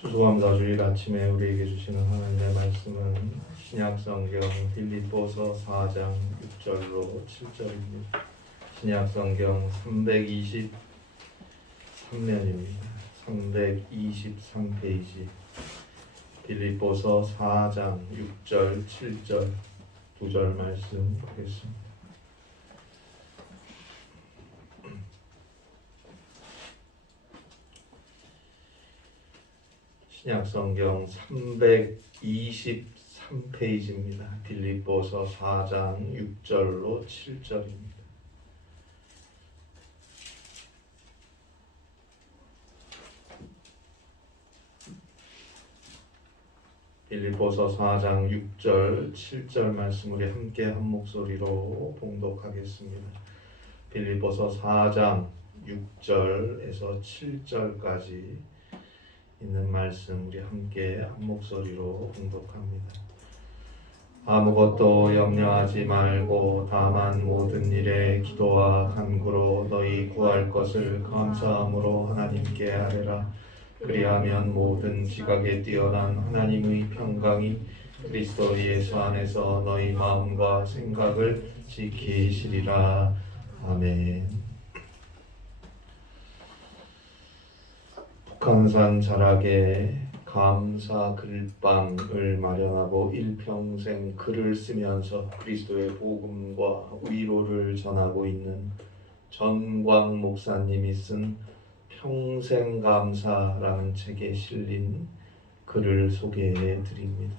수고감사 주일 아침에 우리에게 주시는 하나님의 말씀은 신약성경 빌립보서 4장 6절로 7절입니다. 신약성경 323면입니다. 323페이지 빌립보서 4장 6절 7절 2절 말씀 보겠습니다. 신약성경 323페이지입니다. 빌립보서 4장 6절로 7절입니다. 빌립보서 4장 6절 7절 말씀 우리 함께 한 목소리로 봉독하겠습니다. 빌립보서 4장 6절에서 7절까지 있는 말씀 우리 함께 한 목소리로 봉독합니다. 아무것도 염려하지 말고 다만 모든 일에 기도와 간구로 너희 구할 것을 감사함으로 하나님께 아뢰라. 그리하면 모든 지각에 뛰어난 하나님의 평강이 그리스도 예수 안에서 너희 마음과 생각을 지키시리라. 아멘. 북한산 자락에 감사 글방을 마련하고 일평생 글을 쓰면서 그리스도의 복음과 위로를 전하고 있는 전광 목사님이 쓴 평생 감사라는 책에 실린 글을 소개해 드립니다.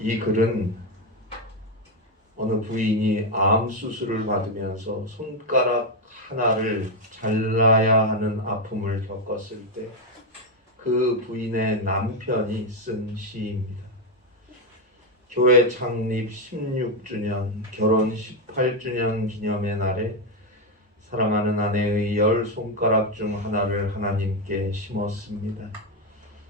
이 글은 어느 부인이 암 수술을 받으면서 손가락 하나를 잘라야 하는 아픔을 겪었을 때 그 부인의 남편이 쓴 시입니다. 교회 창립 16주년, 결혼 18주년 기념의 날에 사랑하는 아내의 10손가락 중 하나를 하나님께 심었습니다.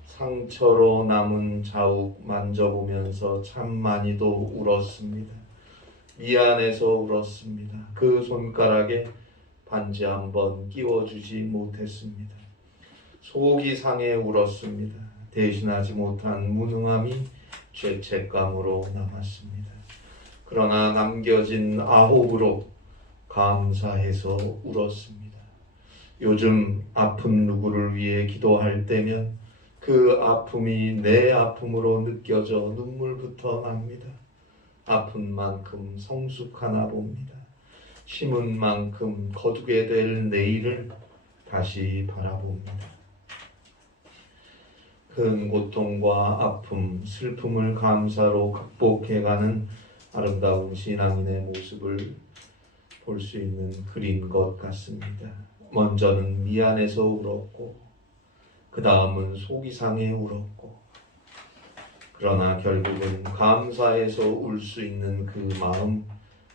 상처로 남은 자욱 만져보면서 참 많이도 울었습니다. 미안해서 울었습니다. 그 손가락에 반지 한번 끼워주지 못했습니다. 속이 상해 울었습니다. 대신하지 못한 무능함이 죄책감으로 남았습니다. 그러나 남겨진 아홉으로 감사해서 울었습니다. 요즘 아픈 누구를 위해 기도할 때면 그 아픔이 내 아픔으로 느껴져 눈물부터 납니다. 아픈 만큼 성숙하나 봅니다. 심은 만큼 거두게 될 내일을 다시 바라봅니다. 큰 고통과 아픔, 슬픔을 감사로 극복해가는 아름다운 신앙인의 모습을 볼 수 있는 글인 것 같습니다. 먼저는 미안해서 울었고 그 다음은 속이 상해 울었고 그러나 결국은 감사해서 울 수 있는 그 마음,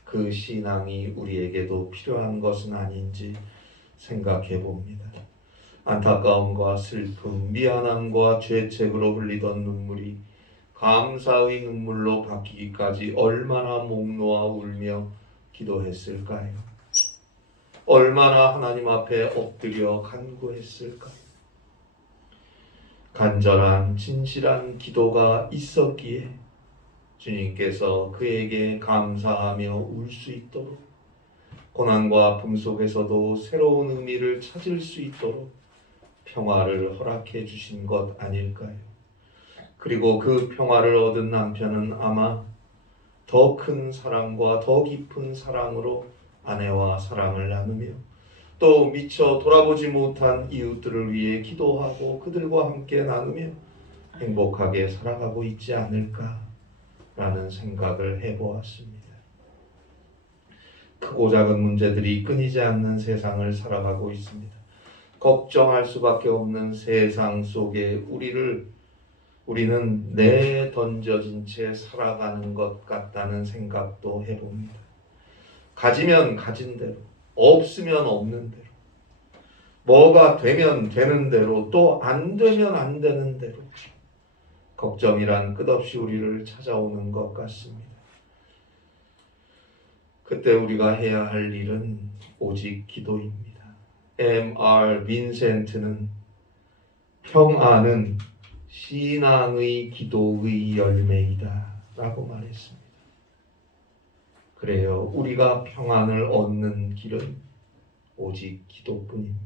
그 신앙이 우리에게도 필요한 것은 아닌지 생각해 봅니다. 안타까움과 슬픔, 미안함과 죄책으로 흘리던 눈물이 감사의 눈물로 바뀌기까지 얼마나 목 놓아 울며 기도했을까요? 얼마나 하나님 앞에 엎드려 간구했을까요? 간절한 진실한 기도가 있었기에 주님께서 그에게 감사하며 울 수 있도록 고난과 아픔 속에서도 새로운 의미를 찾을 수 있도록 평화를 허락해 주신 것 아닐까요? 그리고 그 평화를 얻은 남편은 아마 더 큰 사랑과 더 깊은 사랑으로 아내와 사랑을 나누며 또 미처 돌아보지 못한 이웃들을 위해 기도하고 그들과 함께 나누며 행복하게 살아가고 있지 않을까라는 생각을 해보았습니다. 크고 작은 문제들이 끊이지 않는 세상을 살아가고 있습니다. 걱정할 수밖에 없는 세상 속에 우리는 내던져진 채 살아가는 것 같다는 생각도 해봅니다. 가지면 가진 대로, 없으면 없는 대로, 뭐가 되면 되는 대로, 또 안 되면 안 되는 대로 걱정이란 끝없이 우리를 찾아오는 것 같습니다. 그때 우리가 해야 할 일은 오직 기도입니다. M.R. 빈센트는 평안은 신앙의 기도의 열매이다 라고 말했습니다. 그래요. 우리가 평안을 얻는 길은 오직 기도뿐입니다.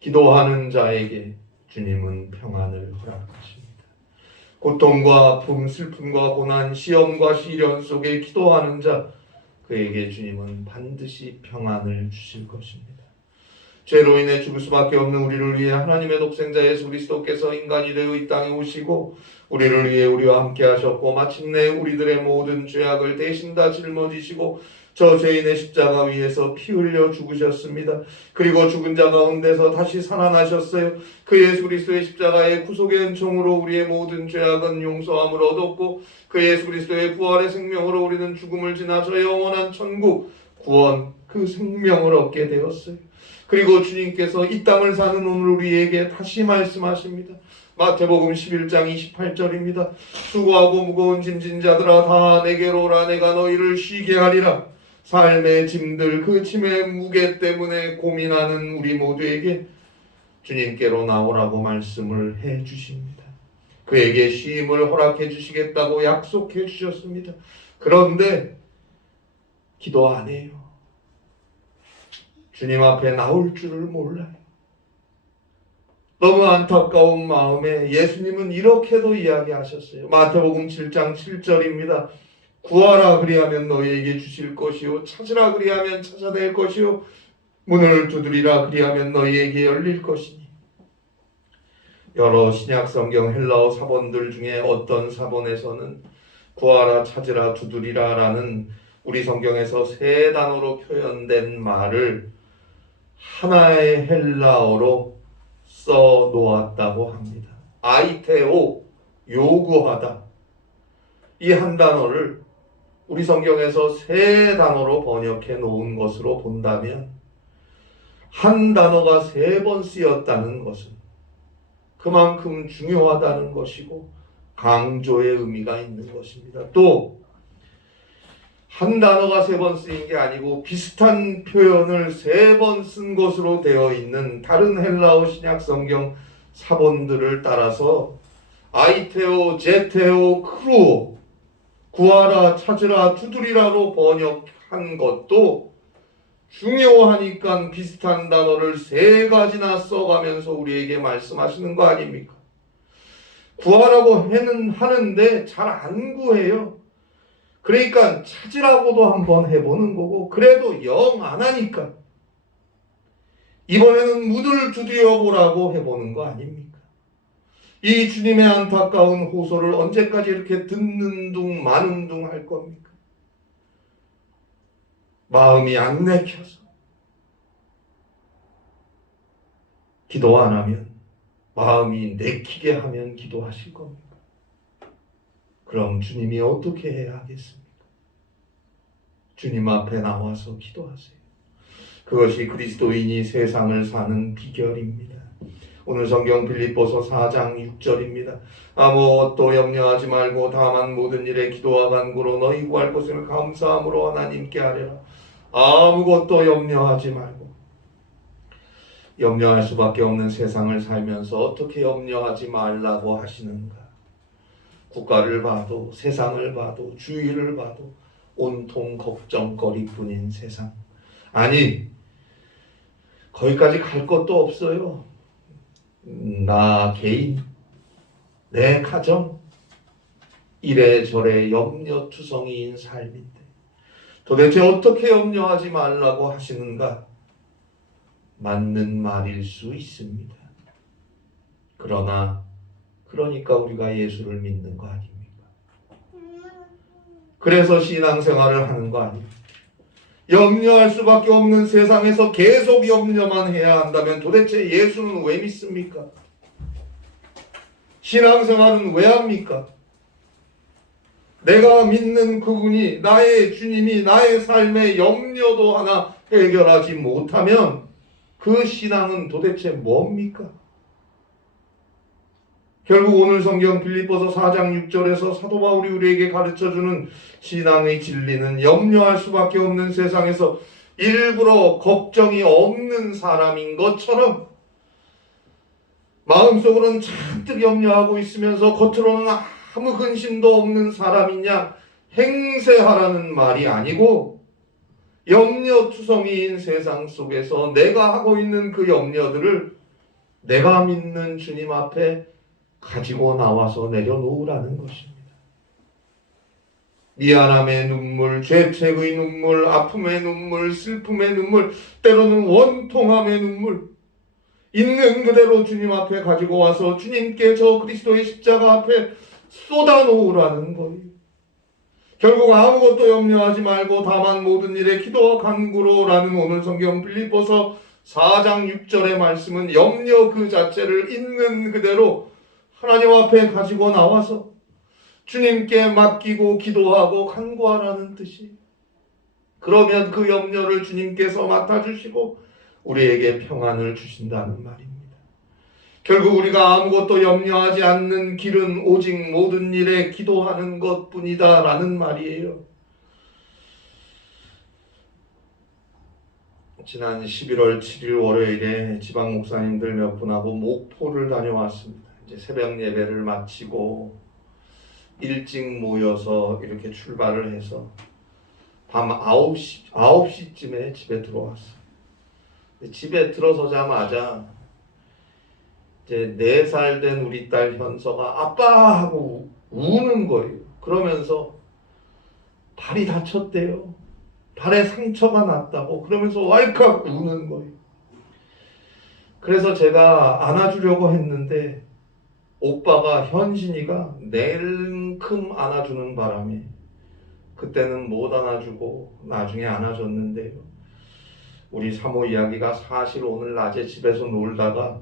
기도하는 자에게 주님은 평안을 허락하십니다. 고통과 아픔, 슬픔과 고난, 시험과 시련 속에 기도하는 자, 그에게 주님은 반드시 평안을 주실 것입니다. 죄로 인해 죽을 수밖에 없는 우리를 위해 하나님의 독생자 예수 그리스도께서 인간이 되어 이 땅에 오시고 우리를 위해 우리와 함께 하셨고 마침내 우리들의 모든 죄악을 대신 다 짊어지시고 저 죄인의 십자가 위에서 피 흘려 죽으셨습니다. 그리고 죽은 자 가운데서 다시 살아나셨어요. 그 예수 그리스도의 십자가의 구속의 은총으로 우리의 모든 죄악은 용서함을 얻었고 그 예수 그리스도의 부활의 생명으로 우리는 죽음을 지나서 영원한 천국, 구원, 그 생명을 얻게 되었어요. 그리고 주님께서 이 땅을 사는 오늘 우리에게 다시 말씀하십니다. 마태복음 11장 28절입니다. 수고하고 무거운 짐진 자들아 다 내게로 오라. 내가 너희를 쉬게 하리라. 삶의 짐들, 그 짐의 무게 때문에 고민하는 우리 모두에게 주님께로 나오라고 말씀을 해 주십니다. 그에게 쉼을 허락해 주시겠다고 약속해 주셨습니다. 그런데 기도 안 해요. 주님 앞에 나올 줄을 몰라요. 너무 안타까운 마음에 예수님은 이렇게도 이야기하셨어요. 마태복음 7장 7절입니다. 구하라 그리하면 너희에게 주실 것이요 찾으라 그리하면 찾아낼 것이요 문을 두드리라 그리하면 너희에게 열릴 것이니. 여러 신약 성경 헬라어 사본들 중에 어떤 사본에서는 구하라 찾으라 두드리라 라는 우리 성경에서 세 단어로 표현된 말을 하나의 헬라어로 써 놓았다고 합니다. 아이테오, 요구하다. 이 한 단어를 우리 성경에서 세 단어로 번역해 놓은 것으로 본다면 한 단어가 세 번 쓰였다는 것은 그만큼 중요하다는 것이고 강조의 의미가 있는 것입니다. 또 한 단어가 세 번 쓰인 게 아니고 비슷한 표현을 세 번 쓴 것으로 되어 있는 다른 헬라어 신약 성경 사본들을 따라서 아이테오, 제테오, 크루오, 구하라, 찾으라, 두드리라로 번역한 것도 중요하니까 비슷한 단어를 세 가지나 써가면서 우리에게 말씀하시는 거 아닙니까? 구하라고 하는데 잘 안 구해요. 그러니까 찾으라고도 한번 해보는 거고 그래도 영 안 하니까 이번에는 문을 두드려 보라고 해보는 거 아닙니까? 이 주님의 안타까운 호소를 언제까지 이렇게 듣는 둥 마는 둥 할 겁니까? 마음이 안 내켜서 기도 안 하면 마음이 내키게 하면 기도하실 겁니까? 그럼 주님이 어떻게 해야 하겠습니까? 주님 앞에 나와서 기도하세요. 그것이 그리스도인이 세상을 사는 비결입니다. 오늘 성경 빌립보서 4장 6절입니다. 아무것도 염려하지 말고 다만 모든 일에 기도와 간구로 너희 구할 것을 감사함으로 하나님께 아뢰라. 아무것도 염려하지 말고. 염려할 수밖에 없는 세상을 살면서 어떻게 염려하지 말라고 하시는가? 국가를 봐도 세상을 봐도 주위를 봐도 온통 걱정거리뿐인 세상. 아니 거기까지 갈 것도 없어요. 나 개인, 내 가정 이래저래 염려투성이인 삶인데 도대체 어떻게 염려하지 말라고 하시는가? 맞는 말일 수 있습니다. 그러니까 우리가 예수를 믿는 거 아닙니까? 그래서 신앙생활을 하는 거 아닙니까? 염려할 수밖에 없는 세상에서 계속 염려만 해야 한다면 도대체 예수는 왜 믿습니까? 신앙생활은 왜 합니까? 내가 믿는 그분이 나의 주님이 나의 삶의 염려도 하나 해결하지 못하면 그 신앙은 도대체 뭡니까? 결국 오늘 성경 빌립보서 4장 6절에서 사도 바울이 우리에게 가르쳐주는 신앙의 진리는 염려할 수밖에 없는 세상에서 일부러 걱정이 없는 사람인 것처럼 마음속으로는 잔뜩 염려하고 있으면서 겉으로는 아무 근심도 없는 사람이냐 행세하라는 말이 아니고, 염려투성이인 세상 속에서 내가 하고 있는 그 염려들을 내가 믿는 주님 앞에 가지고 나와서 내려놓으라는 것입니다. 미안함의 눈물, 죄책의 눈물, 아픔의 눈물, 슬픔의 눈물, 때로는 원통함의 눈물, 있는 그대로 주님 앞에 가지고 와서 주님께 저 그리스도의 십자가 앞에 쏟아놓으라는 거예요. 결국 아무것도 염려하지 말고 다만 모든 일에 기도와 간구로라는 오늘 성경 빌립보서 4장 6절의 말씀은 염려 그 자체를 있는 그대로 하나님 앞에 가지고 나와서 주님께 맡기고 기도하고 간구하라는 뜻이. 그러면 그 염려를 주님께서 맡아주시고 우리에게 평안을 주신다는 말입니다. 결국 우리가 아무것도 염려하지 않는 길은 오직 모든 일에 기도하는 것뿐이다 라는 말이에요. 지난 11월 7일 월요일에 지방 목사님들 몇 분하고 목포를 다녀왔습니다. 이제 새벽 예배를 마치고 일찍 모여서 이렇게 출발을 해서 밤 9시쯤에 집에 들어왔어요. 집에 들어서자마자 이제 4살 된 우리 딸 현서가 아빠 하고 우는 거예요. 그러면서 발이 다쳤대요. 발에 상처가 났다고 그러면서 왈칵 우는 거예요. 그래서 제가 안아주려고 했는데 오빠가 현신이가 냉큼 안아주는 바람에 그때는 못 안아주고 나중에 안아줬는데요. 우리 사모 이야기가 사실 오늘 낮에 집에서 놀다가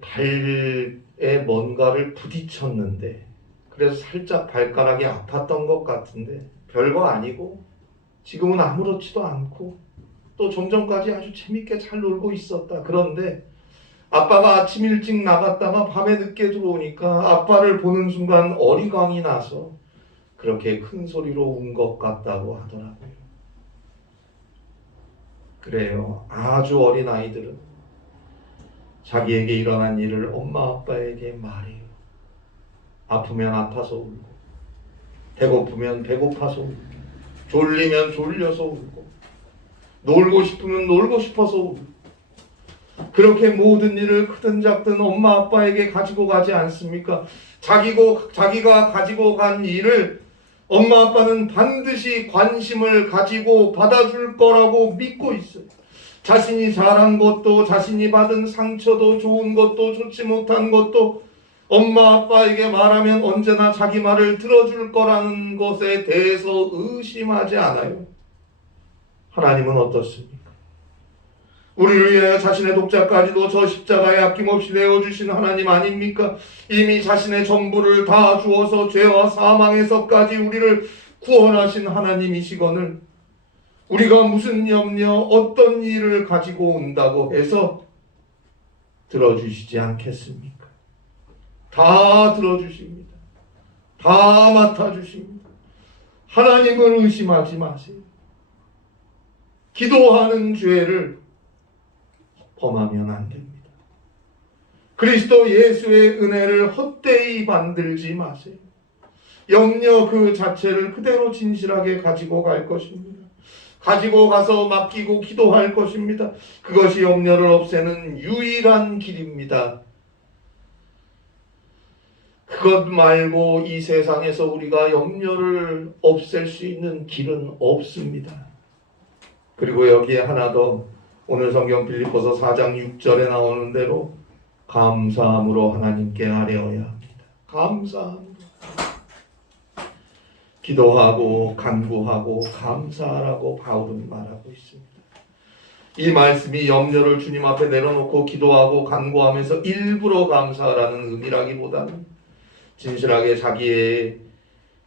발에 뭔가를 부딪혔는데 그래서 살짝 발가락이 아팠던 것 같은데 별거 아니고 지금은 아무렇지도 않고 또 좀 전까지 아주 재밌게 잘 놀고 있었다. 그런데 아빠가 아침 일찍 나갔다가 밤에 늦게 들어오니까 아빠를 보는 순간 어리광이 나서 그렇게 큰 소리로 운 것 같다고 하더라고요. 그래요. 아주 어린 아이들은 자기에게 일어난 일을 엄마 아빠에게 말해요. 아프면 아파서 울고, 배고프면 배고파서 울고, 졸리면 졸려서 울고, 놀고 싶으면 놀고 싶어서 울고, 그렇게 모든 일을 크든 작든 엄마 아빠에게 가지고 가지 않습니까? 자기가 가지고 간 일을 엄마 아빠는 반드시 관심을 가지고 받아줄 거라고 믿고 있어요. 자신이 잘한 것도 자신이 받은 상처도 좋은 것도 좋지 못한 것도 엄마 아빠에게 말하면 언제나 자기 말을 들어줄 거라는 것에 대해서 의심하지 않아요. 하나님은 어떻습니까? 우리를 위하여 자신의 독자까지도 저 십자가에 아낌없이 내어주신 하나님 아닙니까? 이미 자신의 전부를 다 주어서 죄와 사망에서까지 우리를 구원하신 하나님이시거늘 우리가 무슨 염려, 어떤 일을 가지고 온다고 해서 들어주시지 않겠습니까? 다 들어주십니다. 다 맡아주십니다. 하나님을 의심하지 마세요. 기도하는 죄를 범하면 안 됩니다. 그리스도 예수의 은혜를 헛되이 만들지 마세요. 염려 그 자체를 그대로 진실하게 가지고 갈 것입니다. 가지고 가서 맡기고 기도할 것입니다. 그것이 염려를 없애는 유일한 길입니다. 그것 말고 이 세상에서 우리가 염려를 없앨 수 있는 길은 없습니다. 그리고 여기에 하나 더, 오늘 성경 빌립보서 4장 6절에 나오는 대로 감사함으로 하나님께 아뢰어야 합니다. 감사함으로 기도하고 간구하고 감사하라고 바울은 말하고 있습니다. 이 말씀이 염려를 주님 앞에 내려놓고 기도하고 간구하면서 일부러 감사하라는 의미라기보다는 진실하게 자기의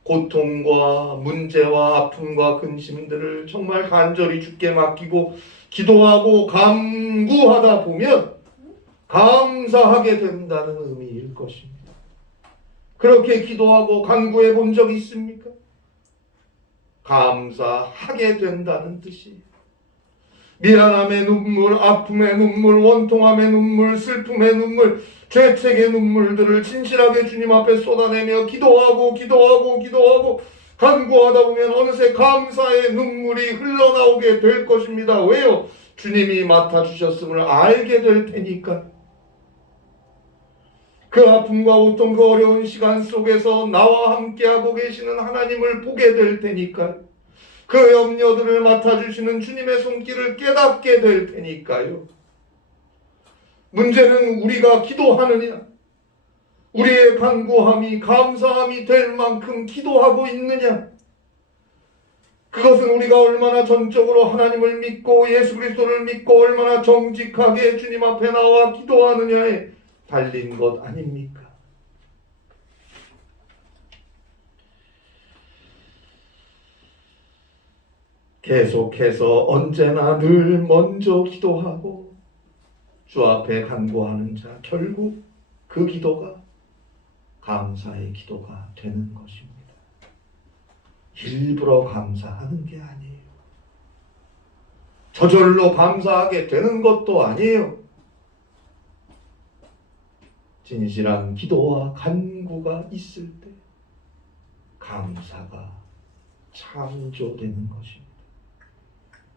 고통과 문제와 아픔과 근심들을 정말 간절히 주께 맡기고 기도하고 간구하다 보면 감사하게 된다는 의미일 것입니다. 그렇게 기도하고 간구해 본 적 있습니까? 감사하게 된다는 뜻이에요. 미안함의 눈물, 아픔의 눈물, 원통함의 눈물, 슬픔의 눈물, 죄책의 눈물들을 진실하게 주님 앞에 쏟아내며 기도하고 간구하다 보면 어느새 감사의 눈물이 흘러나오게 될 것입니다. 왜요? 주님이 맡아주셨음을 알게 될 테니까. 그 아픔과 고통, 그 어려운 시간 속에서 나와 함께하고 계시는 하나님을 보게 될 테니까요. 그 염려들을 맡아주시는 주님의 손길을 깨닫게 될 테니까요. 문제는 우리가 기도하느냐, 우리의 간구함이 감사함이 될 만큼 기도하고 있느냐, 그것은 우리가 얼마나 전적으로 하나님을 믿고 예수 그리스도를 믿고 얼마나 정직하게 주님 앞에 나와 기도하느냐에 달린 것 아닙니까? 계속해서 언제나 늘 먼저 기도하고 주 앞에 간구하는 자, 결국 그 기도가 감사의 기도가 되는 것입니다. 일부러 감사하는 게 아니에요. 저절로 감사하게 되는 것도 아니에요. 진실한 기도와 간구가 있을 때 감사가 창조되는 것입니다.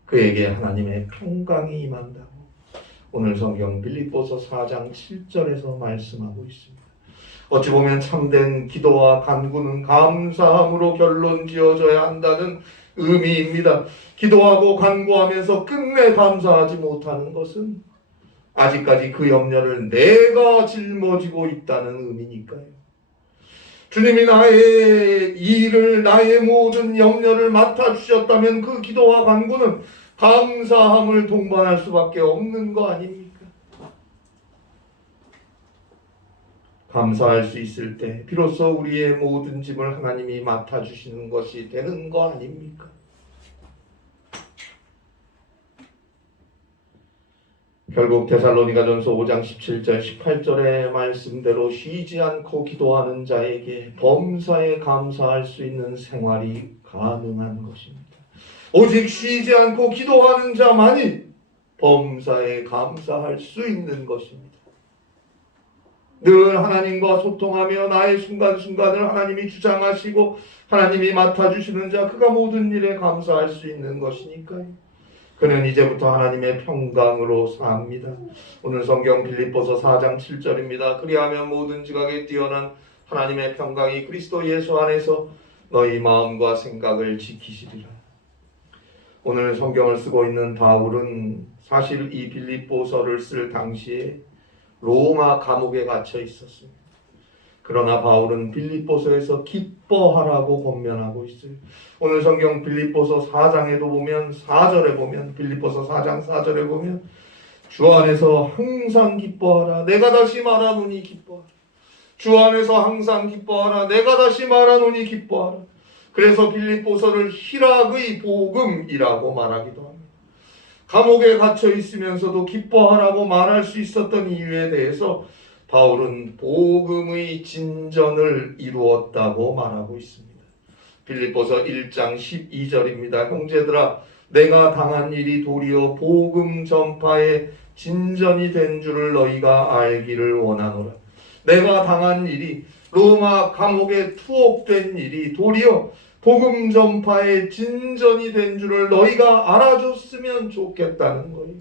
그에게 하나님의 평강이 임한다고 오늘 성경 빌립보서 4장 7절에서 말씀하고 있습니다. 어찌 보면 참된 기도와 간구는 감사함으로 결론 지어져야 한다는 의미입니다. 기도하고 간구하면서 끝내 감사하지 못하는 것은 아직까지 그 염려를 내가 짊어지고 있다는 의미니까요. 주님이 나의 일을, 나의 모든 염려를 맡아주셨다면 그 기도와 간구는 감사함을 동반할 수밖에 없는 거 아닙니까? 감사할 수 있을 때 비로소 우리의 모든 짐을 하나님이 맡아주시는 것이 되는 거 아닙니까? 결국 데살로니가전서 5장 17절 18절의 말씀대로 쉬지 않고 기도하는 자에게 범사에 감사할 수 있는 생활이 가능한 것입니다. 오직 쉬지 않고 기도하는 자만이 범사에 감사할 수 있는 것입니다. 늘 하나님과 소통하며 나의 순간순간을 하나님이 주장하시고 하나님이 맡아주시는 자, 그가 모든 일에 감사할 수 있는 것이니까요. 그는 이제부터 하나님의 평강으로 삽니다. 오늘 성경 빌립보서 4장 7절입니다. 그리하면 모든 지각에 뛰어난 하나님의 평강이 그리스도 예수 안에서 너희 마음과 생각을 지키시리라. 오늘 성경을 쓰고 있는 바울은 사실 이 빌립보서를 쓸 당시에 로마 감옥에 갇혀 있었습니다. 그러나 바울은 빌립보서에서 기뻐하라고 권면하고 있어요. 오늘 성경 빌립보서 4장에도 보면 4절에 보면 빌립보서 4장 4절에 보면 주 안에서 항상 기뻐하라. 내가 다시 말하노니 기뻐하라. 주 안에서 항상 기뻐하라. 내가 다시 말하노니 기뻐하라. 그래서 빌립보서를 희락의 복음이라고 말하기도 합니다. 감옥에 갇혀 있으면서도 기뻐하라고 말할 수 있었던 이유에 대해서 바울은 복음의 진전을 이루었다고 말하고 있습니다. 빌립보서 1장 12절입니다. 형제들아, 내가 당한 일이 도리어 복음 전파의 진전이 된 줄을 너희가 알기를 원하노라. 내가 당한 일이, 로마 감옥에 투옥된 일이 도리어 복음 전파의 진전이 된 줄을 너희가 알아줬으면 좋겠다는 거예요.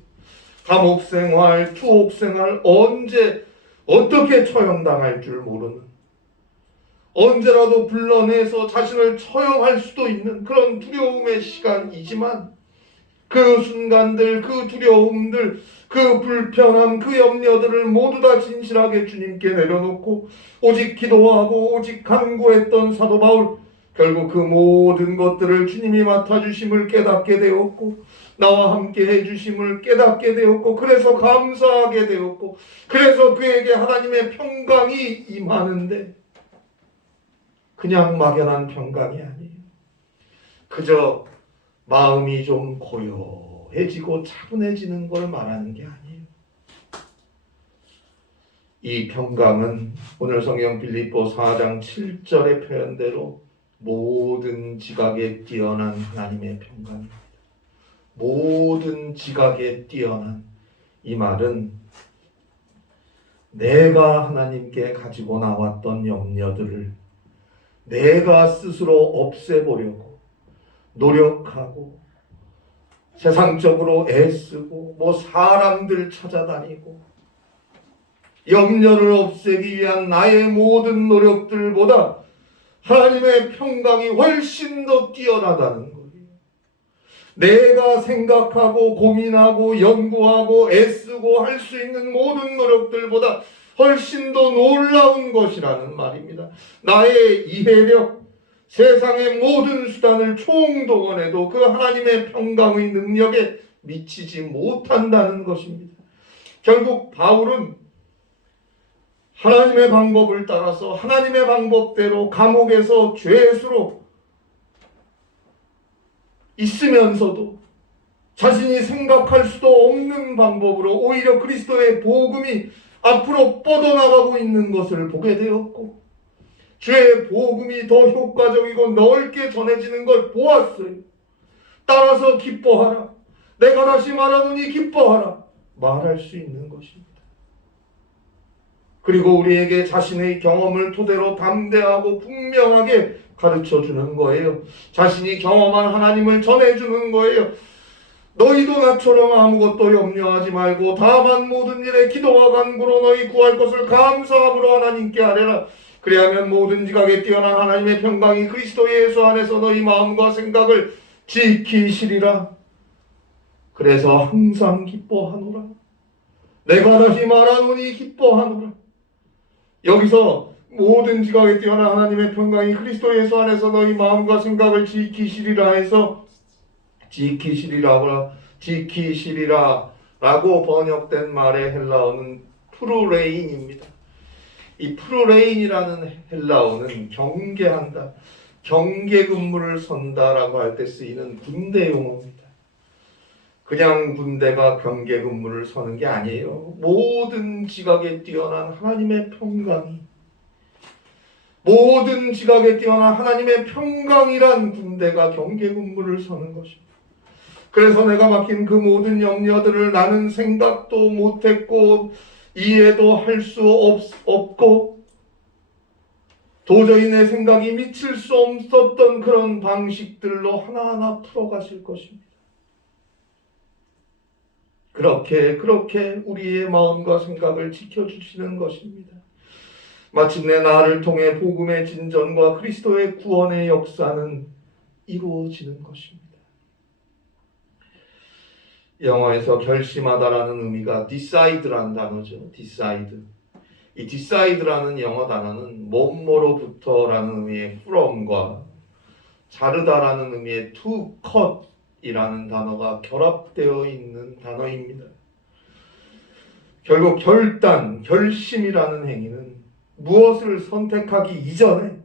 감옥 생활, 투옥 생활, 언제 어떻게 처형당할 줄 모르는, 언제라도 불러내서 자신을 처형할 수도 있는 그런 두려움의 시간이지만 그 순간들, 그 두려움들, 그 불편함, 그 염려들을 모두 다 진실하게 주님께 내려놓고 오직 기도하고 오직 간구했던 사도 바울, 결국 그 모든 것들을 주님이 맡아주심을 깨닫게 되었고 나와 함께 해주심을 깨닫게 되었고 그래서 감사하게 되었고 그래서 그에게 하나님의 평강이 임하는데 그냥 막연한 평강이 아니에요. 그저 마음이 좀 고요해지고 차분해지는 걸 말하는 게 아니에요. 이 평강은 오늘 성경 빌립보 4장 7절의 표현대로 모든 지각에 뛰어난 하나님의 평강입니다. 모든 지각에 뛰어난, 이 말은 내가 하나님께 가지고 나왔던 염려들을 내가 스스로 없애보려고 노력하고 세상적으로 애쓰고 사람들 찾아다니고 염려를 없애기 위한 나의 모든 노력들보다 하나님의 평강이 훨씬 더 뛰어나다는 거예요. 내가 생각하고 고민하고 연구하고 애쓰고 할 수 있는 모든 노력들보다 훨씬 더 놀라운 것이라는 말입니다. 나의 이해력, 세상의 모든 수단을 총동원해도 그 하나님의 평강의 능력에 미치지 못한다는 것입니다. 결국 바울은 하나님의 방법을 따라서 하나님의 방법대로 감옥에서 죄수로 있으면서도 자신이 생각할 수도 없는 방법으로 오히려 그리스도의 복음이 앞으로 뻗어나가고 있는 것을 보게 되었고, 주의 복음이 더 효과적이고 넓게 전해지는 걸 보았어요. 따라서 기뻐하라. 내가 다시 말하노니 기뻐하라. 말할 수 있는 것입니다. 그리고 우리에게 자신의 경험을 토대로 담대하고 분명하게 가르쳐 주는 거예요. 자신이 경험한 하나님을 전해주는 거예요. 너희도 나처럼 아무것도 염려하지 말고 다만 모든 일에 기도와 간구로 너희 구할 것을 감사함으로 하나님께 아뢰라. 그리하면 모든 지각에 뛰어난 하나님의 평강이 그리스도 예수 안에서 너희 마음과 생각을 지키시리라. 그래서 항상 기뻐하노라. 내가 다시 말하노니 기뻐하노라. 여기서 모든 지각에 뛰어난 하나님의 평강이 그리스도 예수 안에서 너희 마음과 생각을 지키시리라 해서 지키시리라라고 번역된 말의 헬라어는 프루레인입니다. 이 프루레인이라는 헬라어는 경계한다, 경계 근무를 선다라고 할 때 쓰이는 군대 용어입니다. 그냥 군대가 경계 근무를 서는 게 아니에요. 모든 지각에 뛰어난 하나님의 평강이, 모든 지각에 뛰어난 하나님의 평강이란 군대가 경계 근무를 서는 것입니다. 그래서 내가 맡긴 그 모든 염려들을 나는 생각도 못했고 이해도 할 수 없고 도저히 내 생각이 미칠 수 없었던 그런 방식들로 하나하나 풀어가실 것입니다. 그렇게 우리의 마음과 생각을 지켜주시는 것입니다. 마침내 나를 통해 복음의 진전과 그리스도의 구원의 역사는 이루어지는 것입니다. 영어에서 결심하다라는 의미가 decide라는 단어죠. decide. 이 decide라는 영어 단어는 뭐뭐로부터라는 의미의 from과 자르다라는 의미의 to cut 이라는 단어가 결합되어 있는 단어입니다. 결국 결단, 결심이라는 행위는 무엇을 선택하기 이전에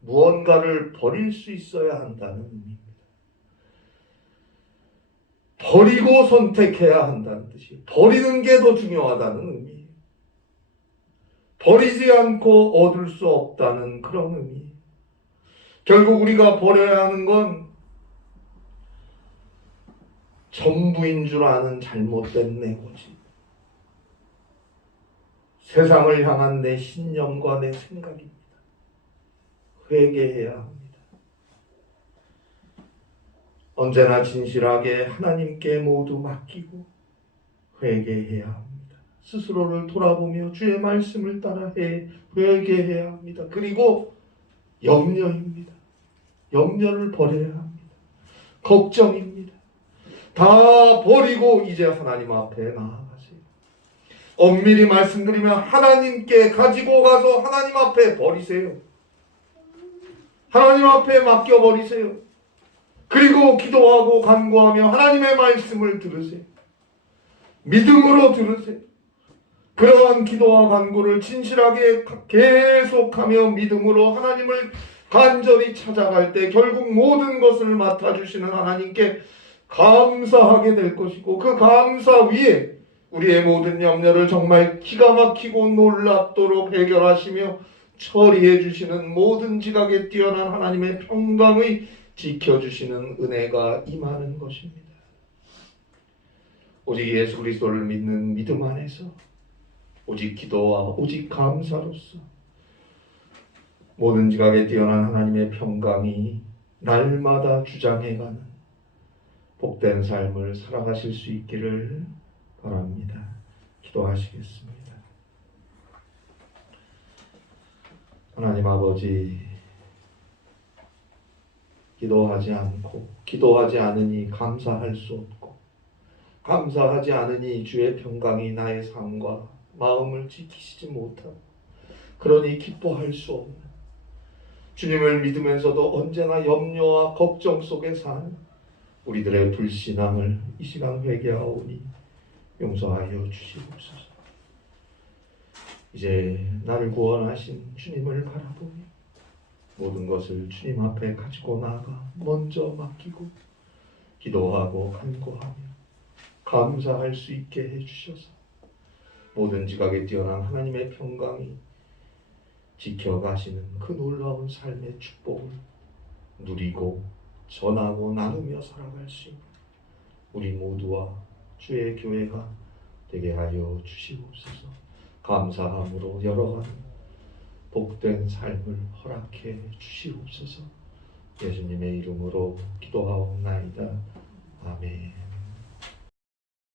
무언가를 버릴 수 있어야 한다는 의미입니다. 버리고 선택해야 한다는 뜻이에요. 버리는 게 더 중요하다는 의미예요. 버리지 않고 얻을 수 없다는 그런 의미예요. 결국 우리가 버려야 하는 건 전부인 줄 아는 잘못된 내 고집, 세상을 향한 내 신념과 내 생각입니다. 회개해야 합니다. 언제나 진실하게 하나님께 모두 맡기고 회개해야 합니다. 스스로를 돌아보며 주의 말씀을 따라 회개해야 합니다. 그리고 염려입니다. 염려를 버려야 합니다. 걱정입니다. 다 버리고 이제 하나님 앞에 나아가세요. 엄밀히 말씀드리면 하나님께 가지고 가서 하나님 앞에 버리세요. 하나님 앞에 맡겨버리세요. 그리고 기도하고 간구하며 하나님의 말씀을 들으세요. 믿음으로 들으세요. 그러한 기도와 간구를 진실하게 계속하며 믿음으로 하나님을 간절히 찾아갈 때 결국 모든 것을 맡아주시는 하나님께 감사하게 될 것이고, 그 감사 위에 우리의 모든 염려를 정말 기가 막히고 놀랍도록 해결하시며 처리해 주시는 모든 지각에 뛰어난 하나님의 평강의 지켜주시는 은혜가 임하는 것입니다. 오직 예수 그리스도를 믿는 믿음 안에서 오직 기도와 오직 감사로서 모든 지각에 뛰어난 하나님의 평강이 날마다 주장해가는 복된 삶을 살아가실 수 있기를 바랍니다. 기도하시겠습니다. 하나님 아버지, 기도하지 않고 기도하지 않으니 감사할 수 없고 감사하지 않으니 주의 평강이 나의 삶과 마음을 지키시지 못하고 그러니 기뻐할 수 없는 주님을 믿으면서도 언제나 염려와 걱정 속에 사는 우리들의 불신앙을 이 시간 회개하오니 용서하여 주시옵소서. 이제 나를 구원하신 주님을 바라보니 모든 것을 주님 앞에 가지고 나가 먼저 맡기고 기도하고 간구하며 감사할 수 있게 해주셔서 모든 지각에 뛰어난 하나님의 평강이 지켜가시는 그 놀라운 삶의 축복을 누리고 전하고 나누며 살아갈 수 있는 우리 모두와 주의 교회가 되게 하여 주시옵소서. 감사함으로 열어가는 복된 삶을 허락해 주시옵소서. 예수님의 이름으로 기도하옵나이다. 아멘.